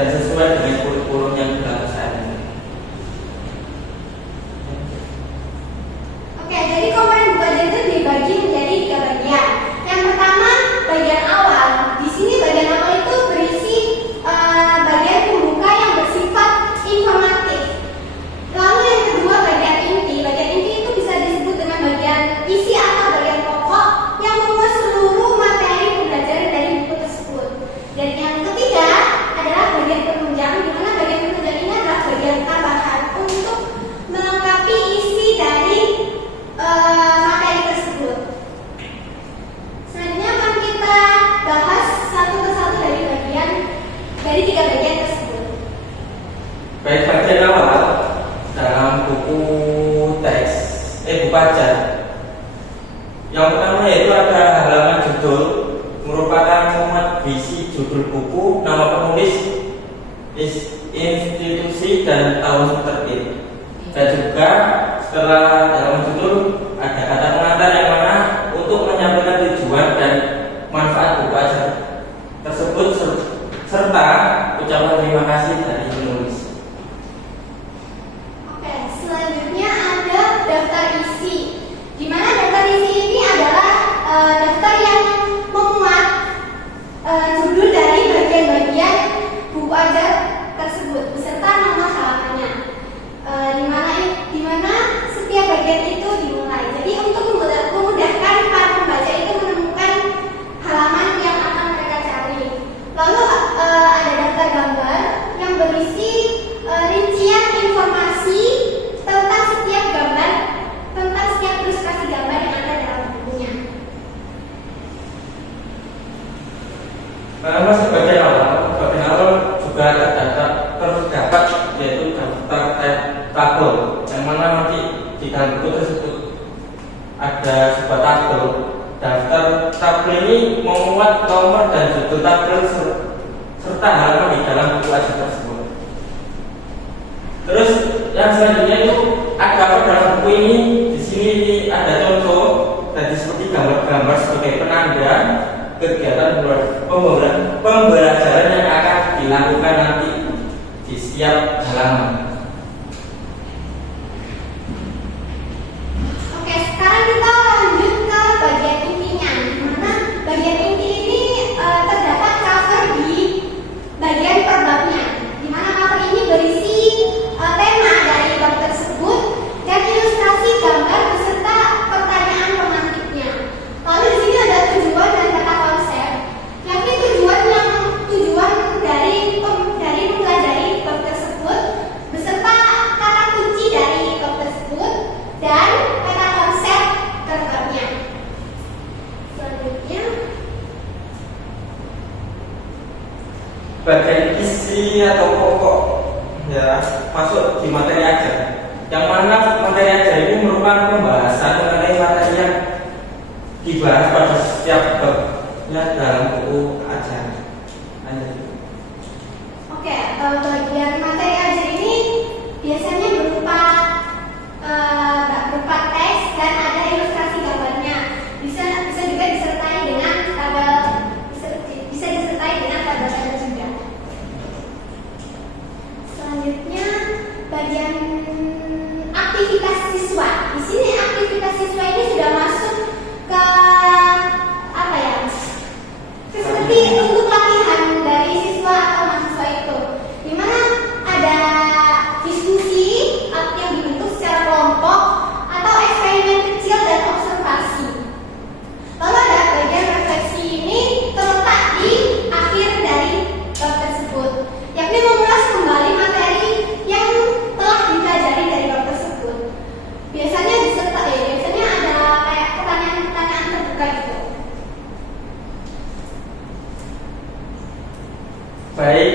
dan sesuai dengan kurikulum yang berlaku saat ini. Oke, jadi komponen buku ajar itu dibagi menjadi 3 bagian. Yang pertama, bagian awal. Di sini bagian awal itu berisi bagian pembuka yang bersifat informatif. Lalu yang kedua, bagian inti. Bagian inti itu bisa disebut dengan bagian isi atau bagian pokok yang memuat seluruh materi pembelajaran dari buku tersebut. Dan yang ketiga adalah bagian penunjang, di mana bagian penunjang ini adalah bagian tambahan untuk melengkapi isi dari materi tersebut. Selanjutnya akan kita bahas satu persatu dari 3 bagian tersebut. Baik, bagian awal dalam buku teks buku ajar. Yang pertama yaitu ada halaman judul, merupakan format berisi judul buku, nama penulis, institusi dan tahun terbit. Dan juga setelah halaman judul ada kata pengantar yang mana untuk menyampaikan tujuan dan manfaat buku ajar tersebut serta ucapan terima kasih dari penulis. Oke, selanjutnya ada daftar isi. Di mana daftar isi ini adalah daftar yang memuat judul dari bagian-bagian buku ajar tersebut beserta nama halamannya. Di mana setiap bagian itu dimulai. Jadi untuk memudahkan para pembaca itu menemukan halaman yang akan mereka cari. Lalu ada daftar gambar yang berisi rincian informasi tentang setiap gambar, tentang setiap ilustrasi gambar yang ada dalam bukunya. Masuk bagian awal juga terdapat yaitu daftar tabel yang mana nanti di dalam buku tersebut ada sebuah tabel. Daftar tabel ini memuat nomor dan judul tabel serta halaman di dalam buku ajar tersebut. Terus yang selanjutnya itu ada apa dalam buku ini? Di sini ada contoh dan seperti gambar-gambar sebagai penanda kegiatan pembelajaran yang akan dilakukan nanti di setiap halaman. Oke, sekarang kita lanjut ke bagian intinya. Dimana bagian inti ini terdapat cover di bagian perbabnya. Dimana cover ini berisi tema dari bab tersebut dan ilustrasi gambar beserta pertanyaan pemantiknya. Lalu di sini ada tujuan dan kata konsep, yakni tujuan dari mempelajari bab tersebut beserta kata kunci dari bab tersebut dan kata konsep terbabnya. Selanjutnya Bagian isi atau pokok ya masuk di materi ajar. Yang mana materi ajar ini merupakan pembahasan mengenai materi yang dibahas pada setiap babnya dalam buku ajar. Oke, bagian materi ajar ini biasanya berupa teks dan ada ilustrasi gambarnya. Bisa juga disertai dengan tabel, bisa disertai dengan tabel-tabel juga. Selanjutnya bagian aktivitas siswa. Di sini aktivitas siswa ini sudah masuk ke apa ya? Seperti untuk latihan dari siswa atau mahasiswa itu, di mana ada diskusi yang dibentuk secara kelompok atau eksperimen kecil dan observasi. Lalu ada bagian refleksi ini terletak di akhir dari bab tersebut, yakni mengulas kembali materi yang telah dipelajari dari bab tersebut. Biasanya ada kayak pertanyaan-pertanyaan terbuka gitu. Baik,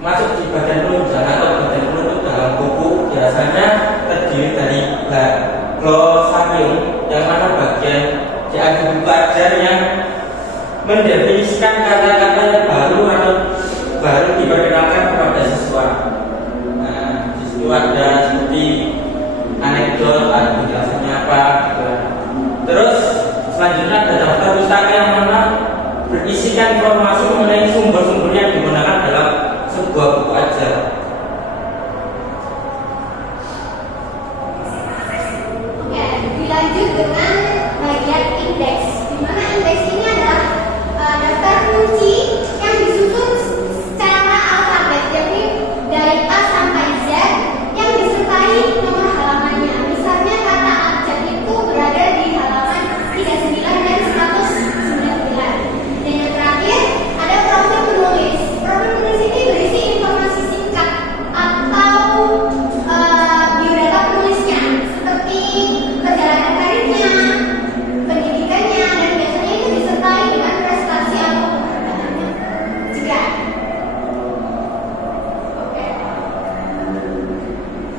masuk di bagian penunjang atau bagian penutup dalam buku biasanya terdiri dari glosarium, yang mana bagian di akhir buku ajar yang mendefinisikan kata-kata yang baru atau baru diperkenalkan kepada siswa. Nah, di situ ada seperti anekdot, ada penjelasannya apa. Terus selanjutnya ada daftar pustaka yang mana berisikan informasi mengenai sumber-sumber yang digunakan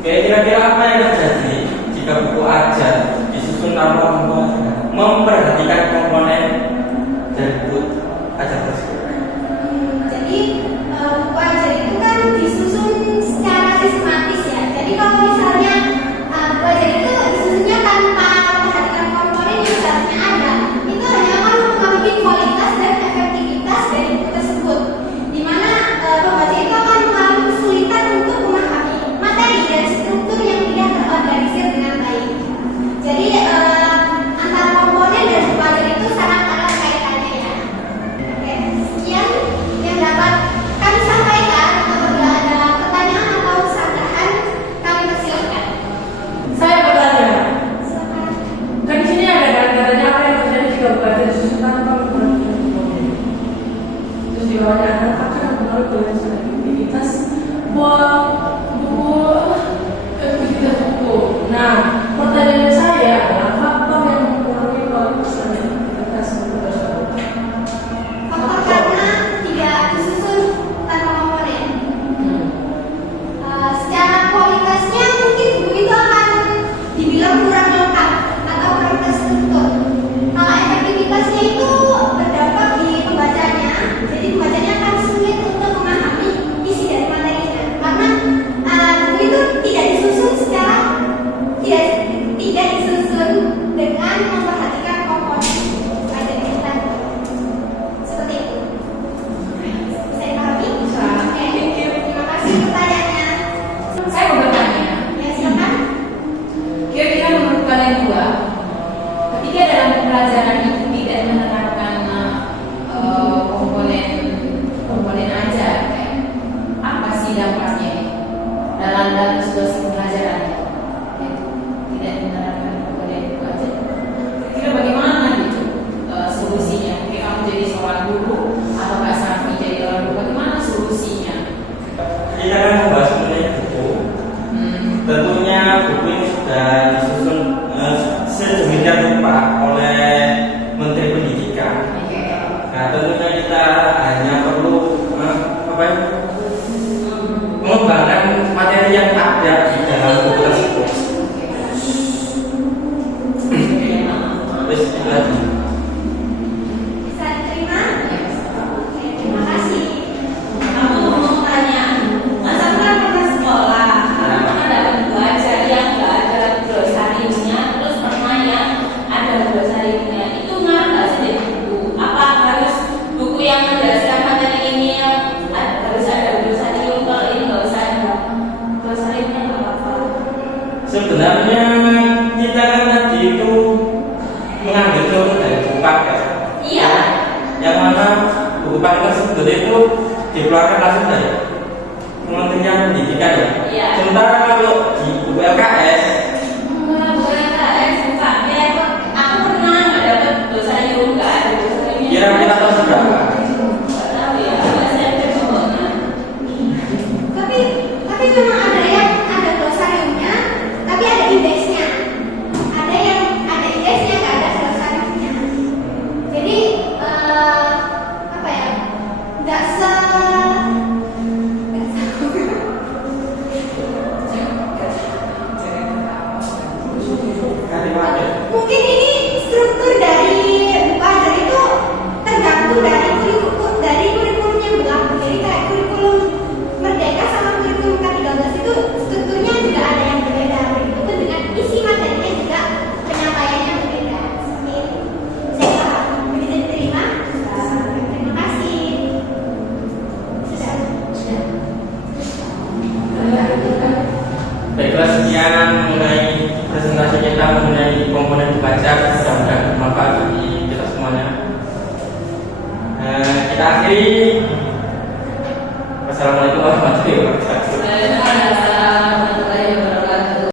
Kira-kira apa yang terjadi jika buku ajar disusun tanpa memperhatikan komponen dari buku ajar tersebut? Jadi buku ajar itu kan disusun secara sistematis ya. Jadi kalau misalnya buku ajar itu disusunnya tanpa memperhatikan komponen yang seharusnya ada, itu hanya akan mempengaruhi kualitas dan efektivitas dari buku tersebut. Di mana pembaca itu akan mengalami kesulitan untuk memahami materi dan struktur yang tidak terorganisir dengan baik. Jadi antara komponen dan buku ajar itu sangat erat kaitannya ya. Oke, sekian yang dapat kami sampaikan. Apabila ada pertanyaan atau sanggahan, kami persilakan. Saya bertanya, Silakan. kan di sini ada katanya apa yang terjadi jika buku ajar disusun tanpa memperhatikan komponen. Terus di bawahnya ada akan mempengaruhi kualitas dan efektivitas buku. Nah, pertanyaan saya adalah faktor yang mempengaruhi kualitas dan efektivitas buku tersebut. Faktor karena tidak disusun tanpa komponen. Secara kualitasnya mungkin buku itu akan dibilang kurang lengkap atau kurang terstruktur. Kalau efektivitasnya itu berdampak di pembacanya, jadi pembacanya akan sulit untuk memahami isi dari materinya karena buku itu tidak disusun secara tidak disusun dengan memperhatikan komponen ajar kita. Seperti itu. Bisa dipahami? Bisa. Oke. Terima kasih pertanyaannya. Saya mau bertanya, Ya, silakan. kira-kira menurut kalian dua, ketika dalam pembelajaran itu tidak menerapkan komponen ajar, apa sih dampaknya dalam situasi pembelajaran itu? Tidak menerapkan komponen itu aja. Kira bagaimana gitu solusinya? Mungkin kamu jadi seorang guru atau Kak Safi jadi orang guru, bagaimana solusinya? Kita akan membahas mengenai buku. Tentunya buku ini sudah disusun sedemikian rupa oleh Menteri Pendidikan. Nah, tentunya kita hanya perlu mengembangkan materi yang ada di dalam buku tersebut. Terus itu aja. Bisa diterima? Oke, terima kasih. Aku mau tanya, masa kan pernah sekolah, pernah dapat buku ajar yang nggak ada glosariumnya, terus pernah yang ada glosariumnya. Itu ngaruh nggak sih dari buku? Apa harus buku yang menjelaskan materi ini yang harus ada glosarium, kalau ini nggak usah ada glosariumnya nggak apa-apa? Sebenarnya kita kan tadi itu mengambil contoh dari buku paket. Iya. Yang mana buku paket tersebut itu dikeluarkan langsung dari Kementerian Pendidikan ya. Iya. Sementara kalau di buku LKS Bukan KS, bukan. Ya, aku pernah nggak dapat glosarium, nggak ada glosariumnya. kira-kira tahun berapa? Nggak tahu ya, SMP pokoknya. Tapi memang ada yang ada glosariumnya, tapi ada indeksnya. Ada yang ada indeksnya, nggak ada glosariumnya. Jadi apa ya? Nggak se mungkin ini struktur dari buku ajar itu tergantung dari kurikulum yang berlaku. Jadi kayak kurikulum Merdeka sama kurikulum K13 itu strukturnya juga ada yang berbeda. Begitu dengan isi materinya juga penyampaiannya berbeda. Seperti itu. Saya paham. Bisa diterima? Terima kasih. Sudah. Baiklah, sekian mengenai presentasi kita mengenai komponen buku ajar. Mudah-mudahan bermanfaat bagi kita semuanya. Kita akhiri. Wassalamualaikum warahmatullahi wabarakatuh.